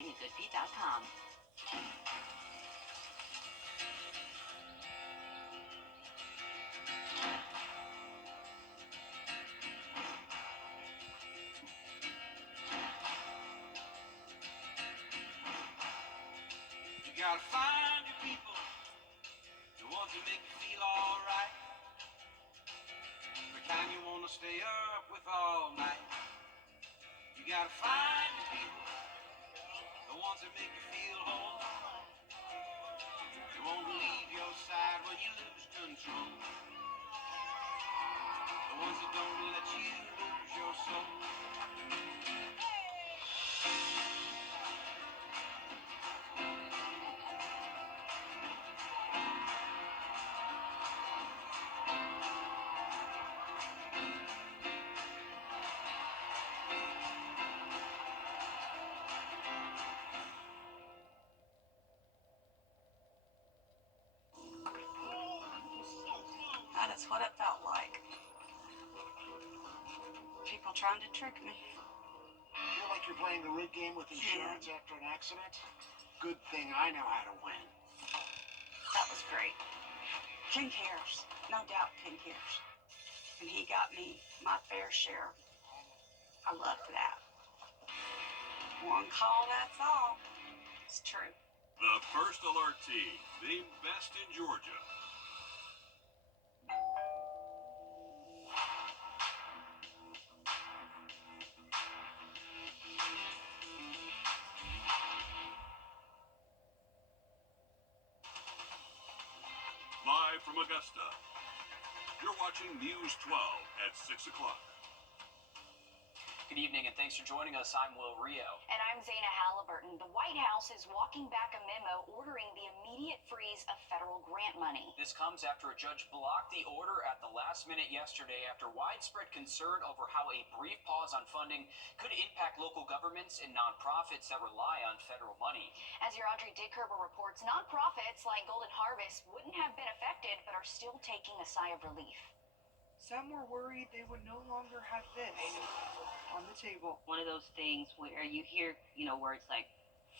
Goodfeet.com. You gotta find your people, the ones that make you feel alright. The kind you wanna stay up with all night. You gotta find your people, the ones that make you feel whole. They won't leave your side when you lose control. The ones that don't let you lose your soul. That is what it felt like. People trying to trick me. Feel like you're playing the rig game with insurance after an accident? Good thing I know how to win. That was great. King cares. No doubt King cares. And he got me my fair share. I loved that. One call, that's all. It's true. The first alert team, named best in Georgia. Live from Augusta, you're watching News 12 at 6 o'clock. Good evening and thanks for joining us. I'm Wrdw. And I'm Zaina Halliburton. The White House is walking back a memo ordering the immediate freeze of federal grant money. This comes after a judge blocked the order at the last minute yesterday after widespread concern over how a brief pause on funding could impact local governments and nonprofits that rely on federal money. As your Audrey Dickherber reports, nonprofits like Golden Harvest wouldn't have been affected but are still taking a sigh of relief. Some were worried they would no longer have this on the table. One of those things where you hear, words like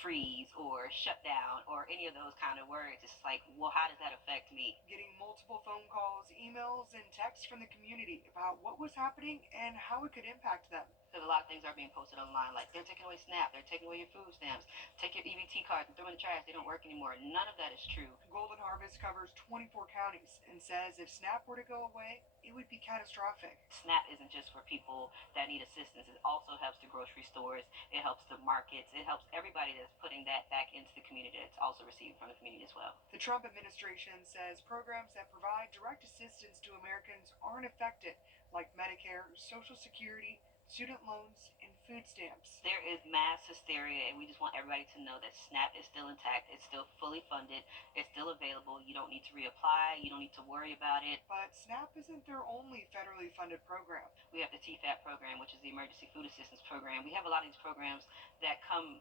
freeze or shut down or any of those kind of words. It's like, well, how does that affect me? Getting multiple phone calls, emails, and texts from the community about what was happening and how it could impact them. Because a lot of things are being posted online, like they're taking away SNAP, they're taking away your food stamps, take your EBT cards and throw in the trash, they don't work anymore. None of that is true. Golden Harvest covers 24 counties and says if SNAP were to go away, it would be catastrophic. SNAP isn't just for people that need assistance. It also helps the grocery stores, it helps the markets, it helps everybody that's putting that back into the community that's also receiving from the community as well. The Trump administration says programs that provide direct assistance to Americans aren't affected, like Medicare, Social Security, student loans, and food stamps. There is mass hysteria, and we just want everybody to know that SNAP is still intact. It's still fully funded. It's still available. You don't need to reapply. You don't need to worry about it. But SNAP isn't their only federally funded program. We have the TFAP program, which is the Emergency Food Assistance Program. We have a lot of these programs that come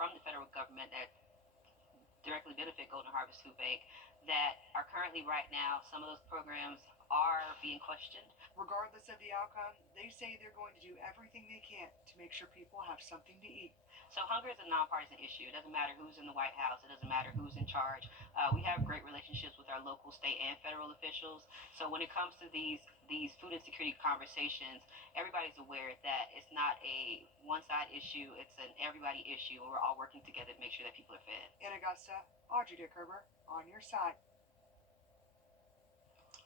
from the federal government that directly benefit Golden Harvest Food Bank that are currently right now, some of those programs are being questioned. Regardless of the outcome, they say they're going to do everything they can to make sure people have something to eat. So hunger is a nonpartisan issue. It doesn't matter who's in the White House. It doesn't matter who's in charge. We have great relationships with our local, state, and federal officials. So when it comes to these food insecurity conversations, everybody's aware that it's not a one-side issue. It's an everybody issue, and we're all working together to make sure that people are fed. In Augusta, Audrey Dickherber, on your side.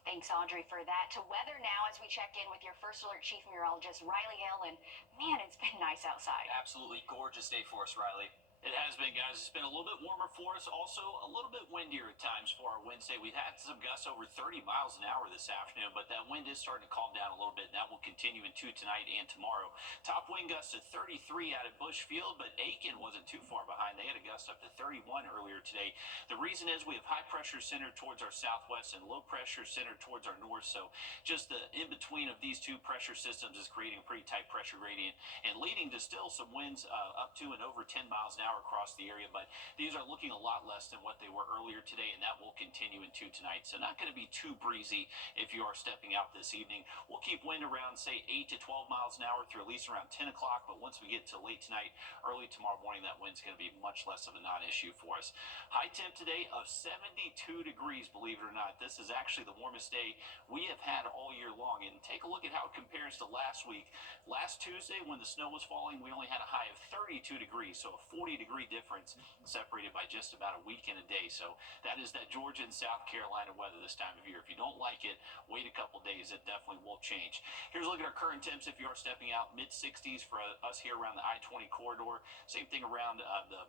Thanks, Audrey, for that. To weather now as we check in with your First Alert Chief Meteorologist, Riley Ellen. Man, it's been nice outside. Absolutely gorgeous day for us, Riley. It has been, guys. It's been a little bit warmer for us. Also, a little bit windier at times for our Wednesday. We've had some gusts over 30 miles an hour this afternoon, but that wind is starting to calm down a little bit, and that will continue into tonight and tomorrow. Top wind gusts at 33 out at Bushfield, but Aiken wasn't too far behind. They had a gust up to 31 earlier earlier today. The reason is we have high pressure centered towards our southwest and low pressure centered towards our north. So just the in between of these two pressure systems is creating a pretty tight pressure gradient and leading to still some winds up to and over 10 miles an hour across the area. But these are looking a lot less than what they were earlier today, and that will continue into tonight. So not going to be too breezy if you are stepping out this evening. We'll keep wind around, say, 8 to 12 miles an hour through at least around 10 o'clock. But once we get to late tonight, early tomorrow morning, that wind's going to be much less of a non-issue for us. High temp today of 72 degrees, believe it or not. This is actually the warmest day we have had all year long. And take a look at how it compares to last week. Last Tuesday, when the snow was falling, we only had a high of 32 degrees. So a 40-degree difference separated by just about a week and a day. So that is that Georgia and South Carolina weather this time of year. If you don't like it, wait a couple days. It definitely will change. Here's a look at our current temps if you are stepping out. Mid-60s for us here around the I-20 corridor. Same thing around the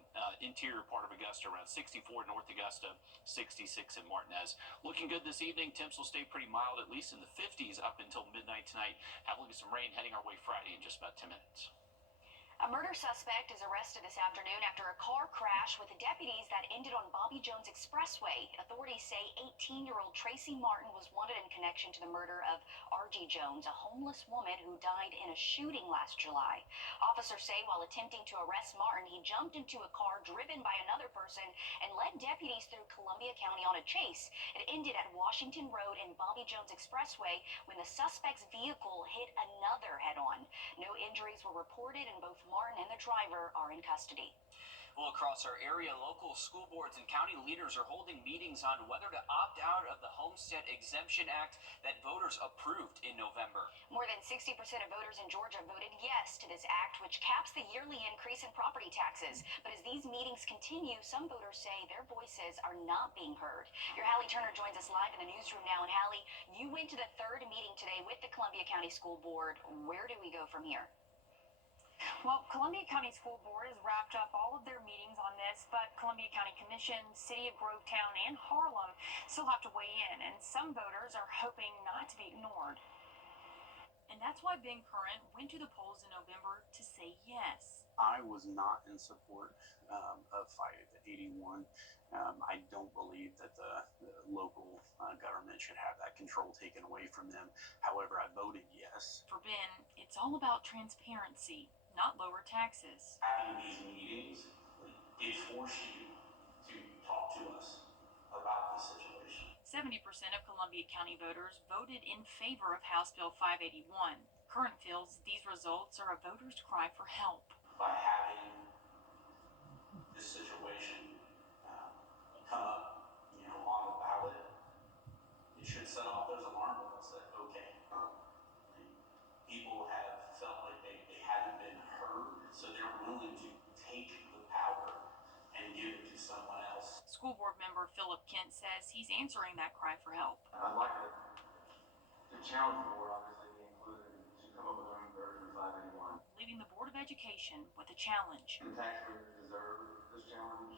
interior part of Augusta, around 64 North Augusta, 66 in Martinez. Looking good this evening. Temps will stay pretty mild, at least in the 50s up until midnight tonight. Have a look at some rain heading our way Friday in just about 10 minutes. A murder suspect is arrested this afternoon after a car crash with the deputies that ended on Bobby Jones Expressway. Authorities say 18-year-old Tracy Martin was wanted in connection to the murder of R.G. Jones, a homeless woman who died in a shooting last July. Officers say while attempting to arrest Martin, he jumped into a car driven by another person and led deputies through Columbia County on a chase. It ended at Washington Road and Bobby Jones Expressway when the suspect's vehicle hit another head-on. No injuries were reported, and both Martin and the driver are in custody. Well, across our area, local school boards and county leaders are holding meetings on whether to opt out of the Homestead Exemption Act that voters approved in November. More than 60% of voters in Georgia voted yes to this act, which caps the yearly increase in property taxes. But as these meetings continue, some voters say their voices are not being heard. Your Hallie Turner joins us live in the newsroom now. And Hallie, you went to the third meeting today with the Columbia County School Board. Where do we go from here? Well, Columbia County School Board has wrapped up all of their meetings on this, but Columbia County Commission, City of Grovetown, and Harlem still have to weigh in, and some voters are hoping not to be ignored. And that's why Ben Current went to the polls in November to say yes. I was not in support of 581. I don't believe that the local government should have that control taken away from them. However, I voted yes. For Ben, it's all about transparency, not lower taxes. Having these meetings, it forced you to talk to us about the situation. 70% of Columbia County voters voted in favor of House Bill 581. Current feels these results are a voter's cry for help. By having this situation come up, on the ballot, it should set off those alarm bells that, okay, people have felt like they hadn't been heard, so they're willing to take the power and give it to someone else. School board member Philip Kent says he's answering that cry for help. I'd like to challenge the board, obviously, included, to come up with their own version of 581. Leaving the Board of Education with a challenge. The taxpayers deserve this challenge,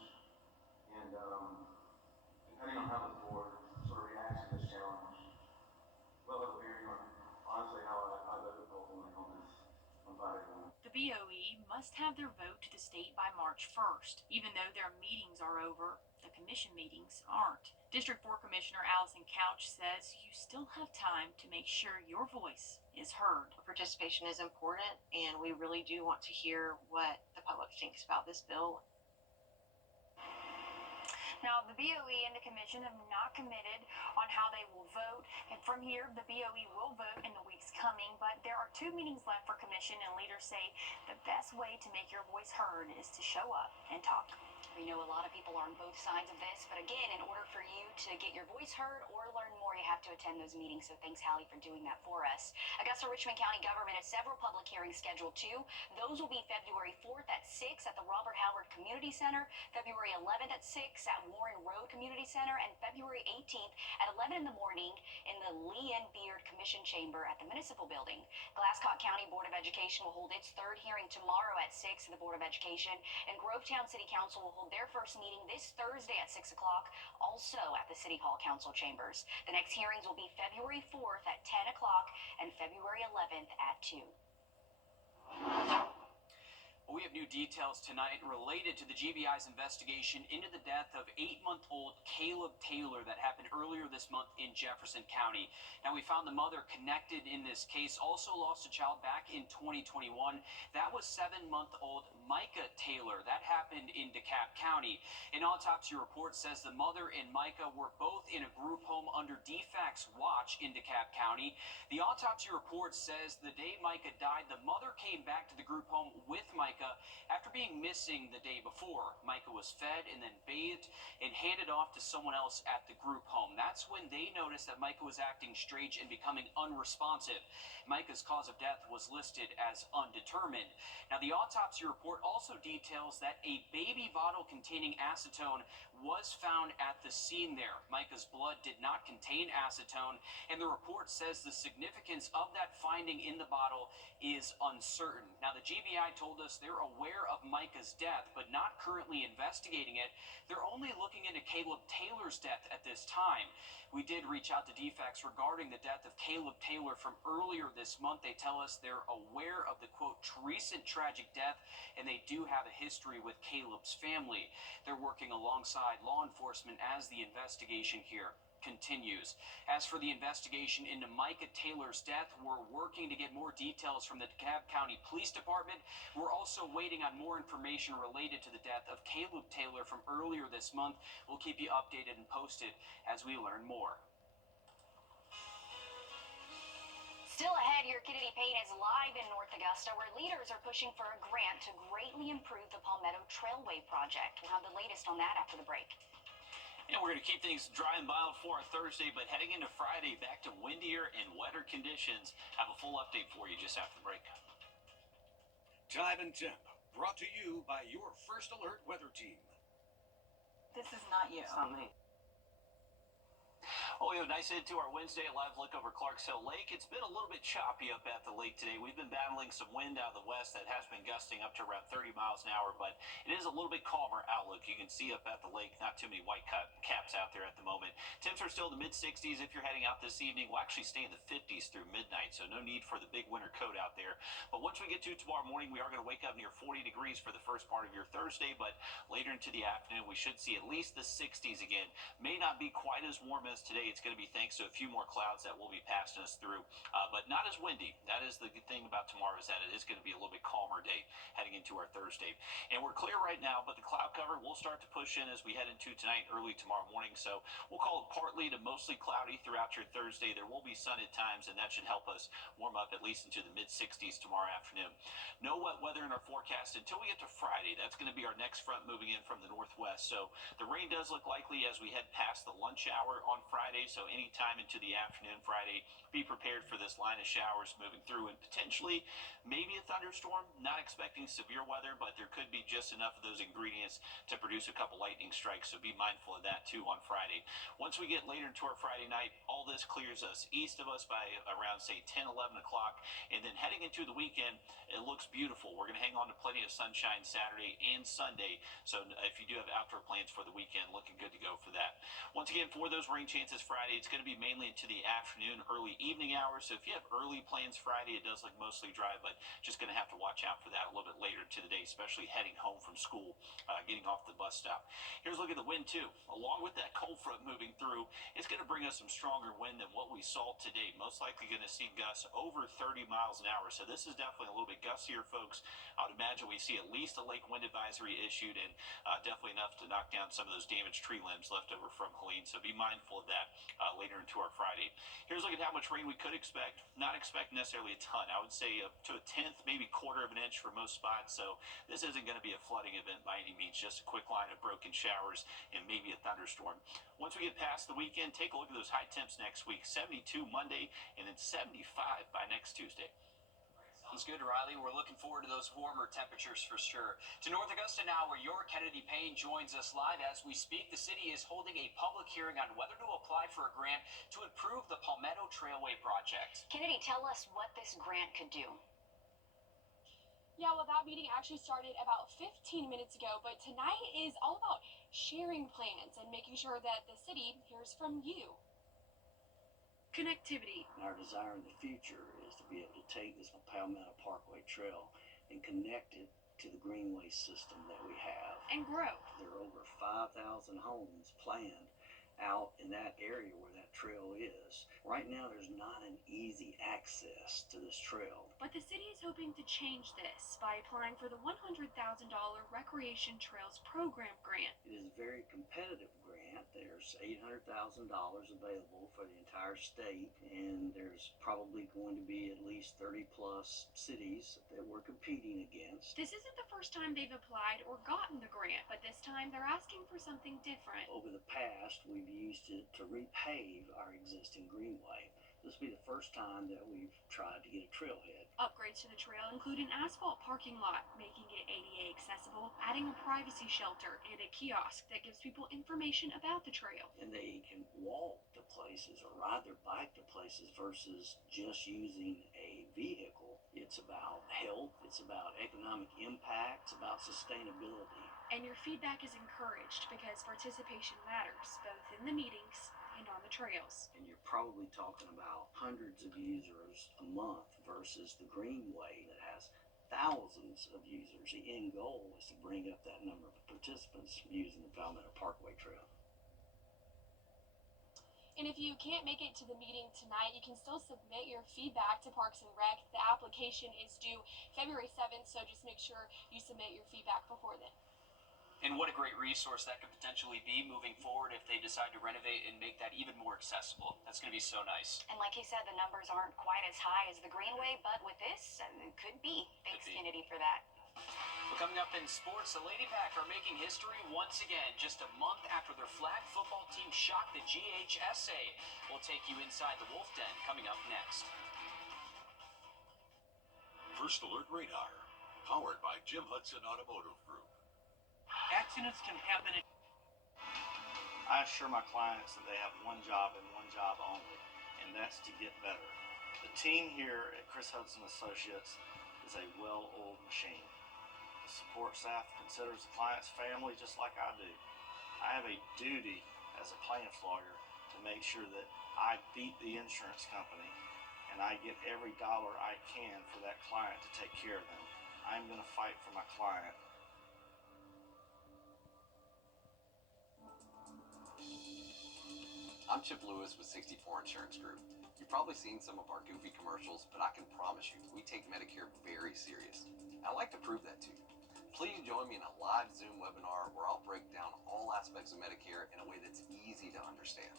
and depending on how the board sort of reacts to this challenge, well, it'll vary on, honestly, how I vote ultimately on this, on 581. The BOE must have their vote to the state by March 1st. Even though their meetings are over, the commission meetings aren't. District 4 Commissioner Allison Couch says you still have time to make sure your voice is heard. Participation is important, and we really do want to hear what the public thinks about this bill. Now, the BOE and the Commission have not committed on how they will vote, and from here, the BOE will vote in the weeks coming, but there are 2 meetings left for Commission, and leaders say the best way to make your voice heard is to show up and talk. We know a lot of people are on both sides of this, but again, in order for you to get your voice heard or learn more, you have to attend those meetings. So thanks, Hallie, for doing that for us. Augusta-Richmond County government has several public hearings scheduled too. Those will be February 4th at 6 at the Robert Howard Community Center, February 11th at 6 at Warren Road Community Center, and February 18th at 11 in the morning in the Lee N. Beard Commission Chamber at the Municipal Building. Glasscock County Board of Education will hold its third hearing tomorrow at 6 at the Board of Education, and Grovetown City Council will hold their first meeting this Thursday at 6 o'clock, also at the City Hall Council Chambers. The next hearings will be February 4th at 10 o'clock and February 11th at 2. We have new details tonight related to the GBI's investigation into the death of 8-month-old Caleb Taylor that happened earlier this month in Jefferson County. Now, we found the mother connected in this case, also lost a child back in 2021. That was 7-month-old Micah Taylor. That happened in DeKalb County. An autopsy report says the mother and Micah were both in a group home under DFAC's watch in DeKalb County. The autopsy report says the day Micah died, the mother came back to the group home with Micah after being missing the day before. Micah was fed and then bathed and handed off to someone else at the group home. That's when they noticed that Micah was acting strange and becoming unresponsive. Micah's cause of death was listed as undetermined. Now, the autopsy report also details that a baby bottle containing acetone was found at the scene there. Micah's blood did not contain acetone, and the report says the significance of that finding in the bottle is uncertain. Now, the GBI told us they're aware of Micah's death, but not currently investigating it. They're only looking into Caleb Taylor's death at this time. We did reach out to DFACS regarding the death of Caleb Taylor from earlier this month. They tell us they're aware of the, quote, recent tragic death, and they do have a history with Caleb's family. They're working alongside law enforcement as the investigation here continues. As for the investigation into Micah Taylor's death, we're working to get more details from the DeKalb County Police Department. We're also waiting on more information related to the death of Caleb Taylor from earlier this month. We'll keep you updated and posted as we learn more. Still ahead, your Kennedy Payne is live in North Augusta, where leaders are pushing for a grant to greatly improve the Palmetto Trailway project. We'll have the latest on that after the break. And we're going to keep things dry and mild for our Thursday, but heading into Friday, back to windier and wetter conditions. Have a full update for you just after the break. Time and Temp, brought to you by your First Alert weather team. This is not you. It's not me. Oh, we have a nice end to our Wednesday live look over Clarks Hill Lake. It's been a little bit choppy up at the lake today. We've been battling some wind out of the west that has been gusting up to around 30 miles an hour, but it is a little bit calmer outlook. You can see up at the lake, not too many white caps out there at the moment. Temps are still in the mid-60s. If you're heading out this evening, we'll actually stay in the 50s through midnight, so no need for the big winter coat out there. But once we get to tomorrow morning, we are going to wake up near 40 degrees for the first part of your Thursday, but later into the afternoon, we should see at least the 60s again. May not be quite as warm as today. It's going to be thanks to a few more clouds that will be passing us through, but not as windy. That is the good thing about tomorrow, is that it is going to be a little bit calmer day heading into our Thursday. And we're clear right now, but the cloud cover will start to push in as we head into tonight, early tomorrow morning. So we'll call it partly to mostly cloudy throughout your Thursday. There will be sun at times, and that should help us warm up at least into the mid-60s tomorrow afternoon. No wet weather in our forecast until we get to Friday. That's going to be our next front moving in from the northwest. So the rain does look likely as we head past the lunch hour on Friday. So any time into the afternoon Friday, be prepared for this line of showers moving through and potentially maybe a thunderstorm. Not expecting severe weather, but there could be just enough of those ingredients to produce a couple lightning strikes, so be mindful of that too on Friday. Once we get later into our Friday night, all this clears us east of us by around, say, 10, 11 o'clock, and then heading into the weekend, it looks beautiful. We're going to hang on to plenty of sunshine Saturday and Sunday, so if you do have outdoor plans for the weekend, looking good to go for that. Once again, for those rain chances Friday, it's going to be mainly into the afternoon, early evening hours. So if you have early plans Friday, it does look mostly dry, but just going to have to watch out for that a little bit later to the day, especially heading home from school, getting off the bus stop. Here's a look at the wind too. Along with that cold front moving through, it's going to bring us some stronger wind than what we saw today. Most likely going to see gusts over 30 miles an hour. So this is definitely a little bit gustier, folks. I would imagine we see at least a lake wind advisory issued, and definitely enough to knock down some of those damaged tree limbs left over from Helene. So be mindful of that later into our Friday. Here's a look at how much rain we could expect. Not expect necessarily a ton. I would say up to a tenth, maybe quarter of an inch for most spots. So this isn't going to be a flooding event by any means. Just a quick line of broken showers and maybe a thunderstorm. Once we get past the weekend, take a look at those high temps next week. 72 Monday and then 75 by next Tuesday. Sounds good, Riley. We're looking forward to those warmer temperatures for sure. To North Augusta now, where your Kennedy Payne joins us live as we speak. The city is holding a public hearing on whether to apply for a grant to improve the Palmetto Trailway project. Kennedy, tell us what this grant could do. Yeah, well, that meeting actually started about 15 minutes ago, but tonight is all about sharing plans and making sure that the city hears from you. Connectivity. Our desire in the future is to be able to take this Palmetto Parkway Trail and connect it to the greenway system that we have. And grow. There are over 5,000 homes planned out in that area where that trail is. Right now, there's not an easy access to this trail. But the city is hoping to change this by applying for the $100,000 Recreation Trails Program grant. It is a very competitive grant. There's $800,000 available for the entire state, and there's probably going to be at least 30 plus cities that we're competing against. This isn't the first time they've applied or gotten the grant, but this time they're asking for something different. Over the past, we've used it to repave our existing greenway. This will be the first time that we've tried to get a trailhead. Upgrades to the trail include an asphalt parking lot, making it ADA accessible, adding a privacy shelter, and a kiosk that gives people information about the trail. And they can walk to places or ride their bike to places versus just using a vehicle. It's about health, it's about economic impact, it's about sustainability. And your feedback is encouraged because participation matters, both in the meetings and on the trails. And you're probably talking about hundreds of users a month versus the greenway that has thousands of users. The end goal is to bring up that number of participants using the Palmetto Parkway Trail. And if you can't make it to the meeting tonight, you can still submit your feedback to Parks and Rec. The application is due February 7th, so just make sure you submit your feedback before then. And what a great resource that could potentially be moving forward if they decide to renovate and make that even more accessible. That's going to be so nice. And like he said, the numbers aren't quite as high as the Greenway, but with this, it could be. Thanks, Kennedy, for that. Well, coming up in sports, the Lady Pack are making history once again, just a month after their flag football team shocked the GHSA. We'll take you inside the Wolf Den coming up next. First Alert Radar, powered by Jim Hudson Automotive Group. Accidents can happen. I assure my clients that they have one job and one job only, and that's to get better. The team here at Chris Hudson Associates is a well-oiled machine. The support staff considers the client's family just like I do. I have a duty as a plaintiff's lawyer to make sure that I beat the insurance company and I get every dollar I can for that client to take care of them. I'm going to fight for my client. I'm Chip Lewis with 64 Insurance Group. You've probably seen some of our goofy commercials, but I can promise you, we take Medicare very serious. I like to prove that to you. Please join me in a live Zoom webinar where I'll break down all aspects of Medicare in a way that's easy to understand.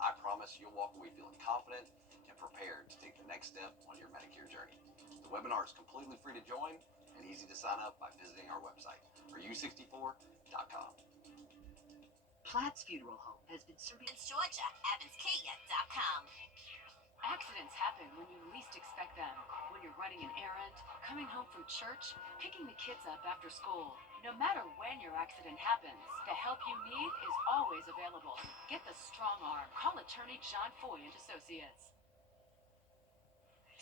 I promise you'll walk away feeling confident and prepared to take the next step on your Medicare journey. The webinar is completely free to join and easy to sign up by visiting our website, u64.com. Platt's Funeral Home has been serving Georgia, EvansKia.com. Accidents happen when you least expect them. When you're running an errand, coming home from church, picking the kids up after school. No matter when your accident happens, the help you need is always available. Get the strong arm. Call attorney John Foy and Associates.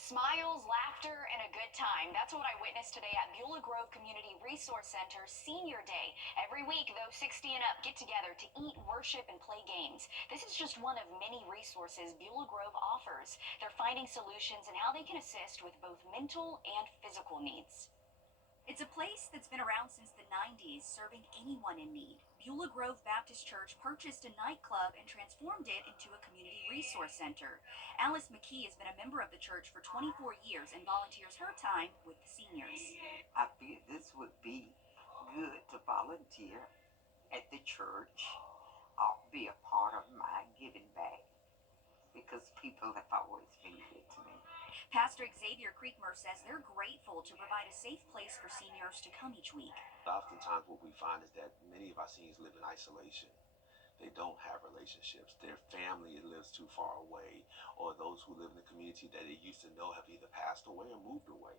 Smiles, laughter, and a good time. That's what I witnessed today at Beulah Grove Community Resource Center Senior Day. Every week, those 60 and up get together to eat, worship, and play games. This is just one of many resources Beulah Grove offers. They're finding solutions and how they can assist with both mental and physical needs. It's a place that's been around since the 90s, serving anyone in need. Beulah Grove Baptist Church purchased a nightclub and transformed it into a community resource center. Alice McKee has been a member of the church for 24 years and volunteers her time with the seniors. I figured this would be good to volunteer at the church or be a part of my giving back because people have always been good to me. Pastor Xavier Creekmer says they're grateful to provide a safe place for seniors to come each week. Oftentimes what we find is that many of our seniors live in isolation. They don't have relationships. Their family lives too far away, or those who live in the community that they used to know have either passed away or moved away,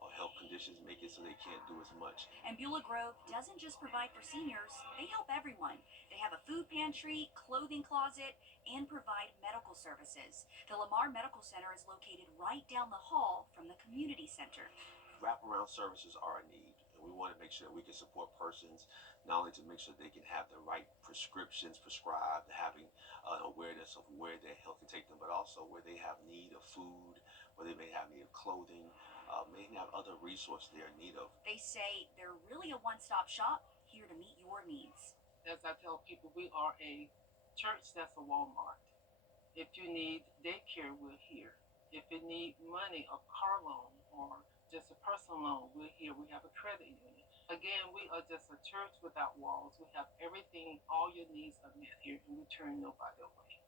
or health conditions make it so they can't do as much. And Beulah Grove doesn't just provide for seniors, they help everyone. They have a food pantry, clothing closet, and provide medical services. The Lamar Medical Center is located right down the hall from the community center. Wraparound services are a need, and we want to make sure that we can support persons, not only to make sure they can have the right prescriptions prescribed, having awareness of where their health can take them, but also where they have need of food, where they may have need of clothing, may have other resources they're in need of. They say they're really a one-stop shop here to meet your needs. As I tell people, we are a church that's a Walmart. If you need daycare, we're here. If you need money, a car loan, or just a personal loan, we're here. We have a credit union. Again, we are just a church without walls. We have everything, all your needs are met here, and we turn nobody away.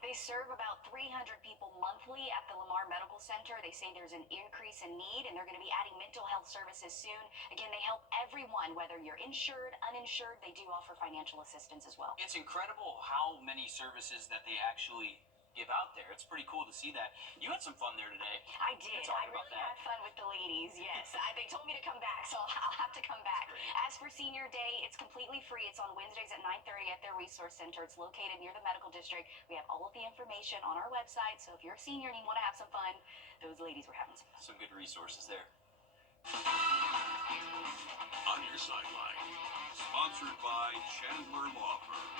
They serve about 300 people monthly at the Lamar Medical Center. They say there's an increase in need, and they're going to be adding mental health services soon. Again, they help everyone, whether you're insured, uninsured. They do offer financial assistance as well. It's incredible how many services that they actually give out there. It's pretty cool to see that. You had some fun there today. I did. I really had fun with the ladies, yes. They told me to come back, so I'll have to come back. As for Senior Day, it's completely free. It's on Wednesdays at 9:30 at their resource center. It's located near the medical district. We have all of the information on our website, so if you're a senior and you want to have some fun, those ladies were having some fun. Some good resources there. On Your Sideline, sponsored by Chandler Law Firm.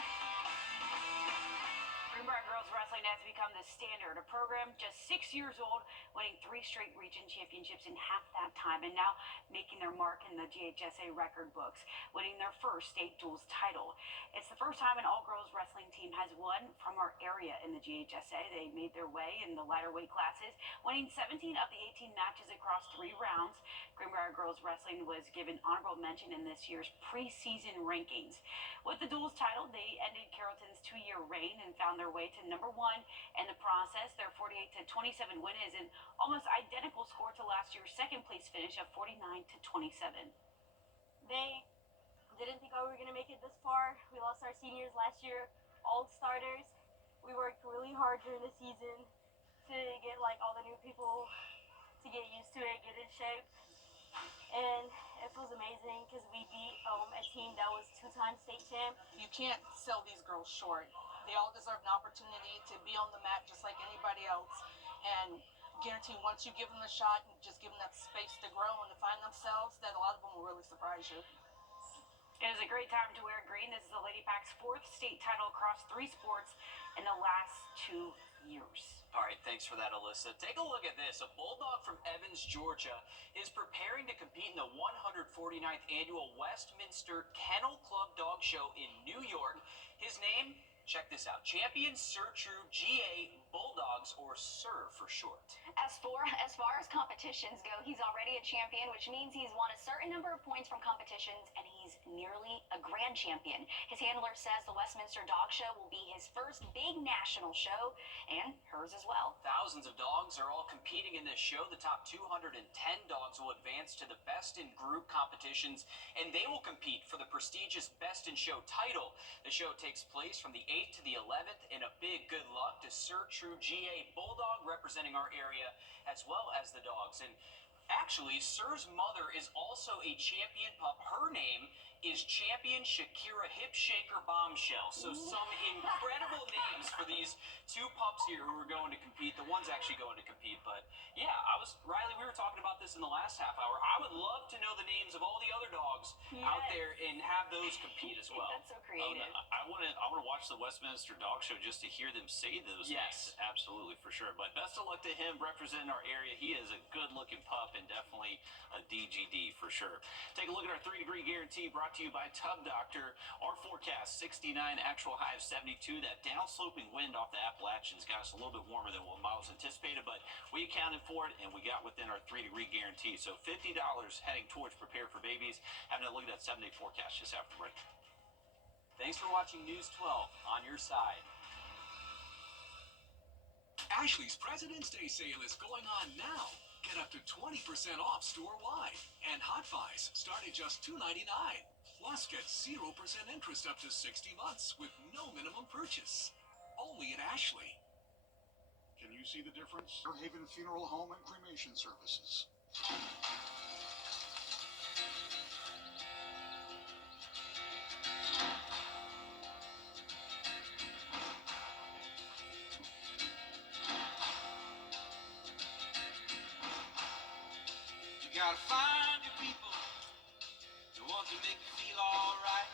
Greenbrier Girls Wrestling has become the standard, a program just 6 years old, winning 3 straight region championships in half that time, and now making their mark in the GHSA record books, winning their first state duals title. It's the first time an all-girls wrestling team has won from our area in the GHSA. They made their way in the lighter weight classes, winning 17 of the 18 matches across 3 rounds. Greenbrier Girls Wrestling was given honorable mention in this year's preseason rankings. With the duals title, they ended Carrollton's 2-year reign and found their way to number 1 in the process. Their 48-27 win is an almost identical score to last year's second place finish of 49-27. They didn't think we were going to make it this far. We lost our seniors last year, all starters. We worked really hard during the season to get all the new people to get used to it, get in shape. And it feels amazing because we beat a team that was 2-time state champ. You can't sell these girls short. They all deserve an opportunity to be on the mat just like anybody else. And guarantee once you give them a shot and just give them that space to grow and to find themselves, that a lot of them will really surprise you. It is a great time to wear green. This is the Lady Pac's 4th state title across 3 sports in the last 2 years. All right, thanks for that, Alyssa. Take a look at this. A bulldog from Evans, Georgia, is preparing to compete in the 149th annual Westminster Kennel Club Dog Show in New York. His name, check this out, Champion Sir True GA Bulldogs, or Sir for short. As far as competitions go, he's already a champion, which means he's won a certain number of points from competitions, and he's nearly a grand champion. His handler says the Westminster Dog Show will be his first big national show, and hers as well. Thousands of dogs are all competing in this show. The top 210 dogs will advance to the Best in Group competitions, and they will compete for the prestigious Best in Show title. The show takes place from the 8th to the 11th, and a big good luck to Sir True GA Bulldog, representing our area, as well as the dogs. And actually, Sir's mother is also a champion pup. Her name is Champion Shakira Hip Shaker Bombshell. So some incredible names for these 2 pups here who are going to compete. The one's actually going to compete, but yeah, Riley, we were talking about this in the last half hour. I would love to know the names of all the other dogs out there and have those compete as well. That's so creative. I want to watch the Westminster Dog Show just to hear them say those names. Absolutely, for sure. But best of luck to him representing our area. He is a good-looking pup and definitely a DGD for sure. Take a look at our 3-degree guarantee brought to you by Tub Doctor. Our forecast, 69, actual high of 72. That downsloping wind off the Appalachians got us a little bit warmer than what models anticipated, but we accounted for it, and we got within our 3-degree guarantee. So $50 heading towards Prepare for Babies. Having a look at that 7-day forecast just after the break. Thanks for watching News 12 on your side. Ashley's President's Day sale is going on now. Get up to 20% off store-wide. And Hot Buys start at just $2.99. Plus, get 0% interest up to 60 months with no minimum purchase. Only at Ashley. Can you see the difference? Haven Funeral Home and Cremation Services. You gotta find your people, the ones that make you feel alright,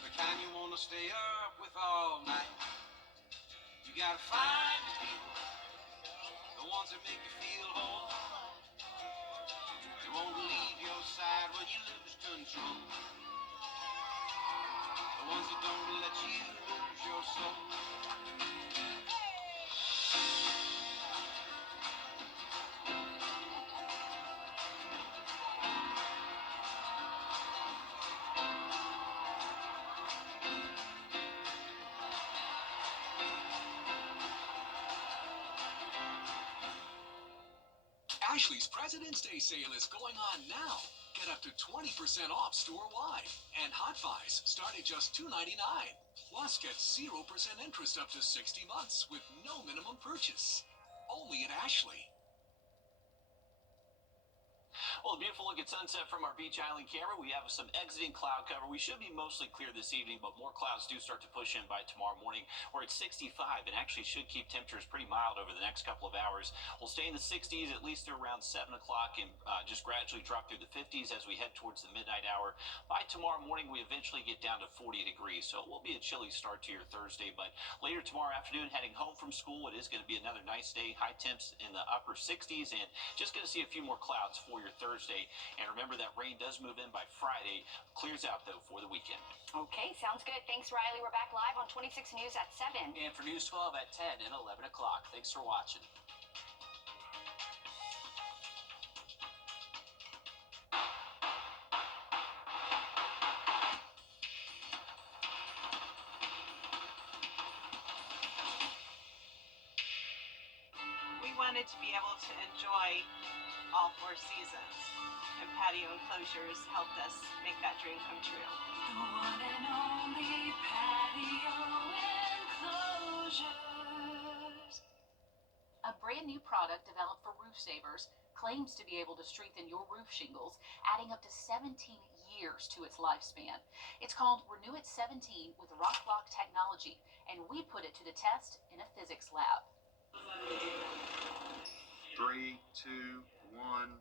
the kind you wanna stay up with all night. You gotta find your people, ones that make you feel whole. They won't leave your side when you lose control. The ones that don't let you lose your soul. Ashley's President's Day sale is going on now. Get up to 20% off store-wide. And Hot Buys start at just $2.99. Plus, get 0% interest up to 60 months with no minimum purchase. Only at Ashley. Well, a beautiful look at sunset from our Beach Island camera. We have some exiting cloud cover. We should be mostly clear this evening, but more clouds do start to push in by tomorrow morning. We're at 65 and actually should keep temperatures pretty mild over the next couple of hours. We'll stay in the 60s at least through around 7 o'clock and just gradually drop through the 50s as we head towards the midnight hour. By tomorrow morning, we eventually get down to 40 degrees, so it will be a chilly start to your Thursday. But later tomorrow afternoon, heading home from school, it is going to be another nice day. High temps in the upper 60s and just going to see a few more clouds for your Thursday. And remember that rain does move in by Friday. Clears out, though, for the weekend. Okay, sounds good. Thanks, Riley. We're back live on 26 News at 7. And for News 12 at 10 and 11 o'clock. Thanks for watching. We wanted to be able to enjoy all 4 seasons, and patio enclosures helped us make that dream come true. The one and only patio enclosures. A brand new product developed for roof savers claims to be able to strengthen your roof shingles, adding up to 17 years to its lifespan. It's called Renew It 17 with Rock Lock technology, and we put it to the test in a physics lab. 3, 2, 1.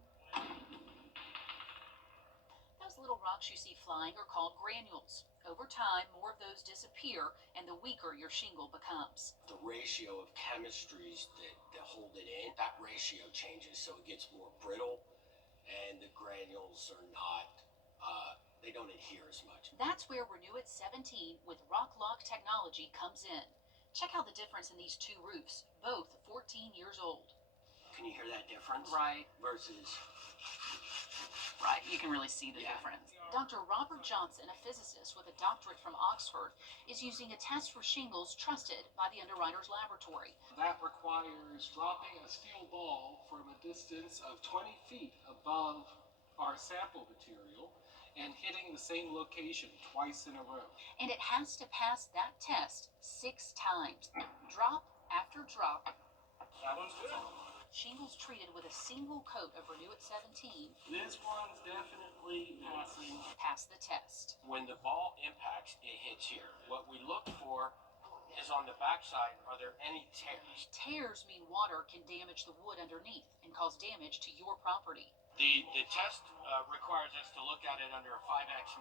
Those little rocks you see flying are called granules. Over time, more of those disappear, and the weaker your shingle becomes. The ratio of chemistries that hold it in, that ratio changes, so it gets more brittle, and the granules are not, they don't adhere as much. That's where Renew It 17 with Rock Lock technology comes in. Check out the difference in these 2 roofs, both 14 years old. Can you hear that difference? Right. Versus... Right, you can really see the difference. Dr. Robert Johnson, a physicist with a doctorate from Oxford, is using a test for shingles trusted by the Underwriters Laboratory. That requires dropping a steel ball from a distance of 20 feet above our sample material and hitting the same location twice in a row. And it has to pass that test 6 times, drop after drop. That one's good. Shingles treated with a single coat of Renew It 17. This one's definitely passing. Pass the test. When the ball impacts, it hits here. What we look for is on the backside, are there any tears? Tears mean water can damage the wood underneath and cause damage to your property. The test requires us to look at it under a 5x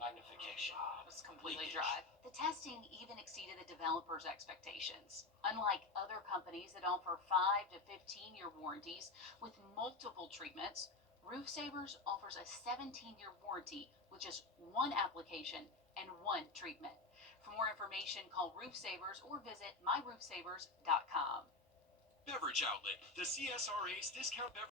magnification. It's completely dry. The testing even exceeded the developer's expectations. Unlike other companies that offer 5 to 15-year warranties with multiple treatments, Roof Savers offers a 17-year warranty with just 1 application and 1 treatment. For more information, call Roof Savers or visit myroofsavers.com. Beverage Outlet, the CSRA's discount beverage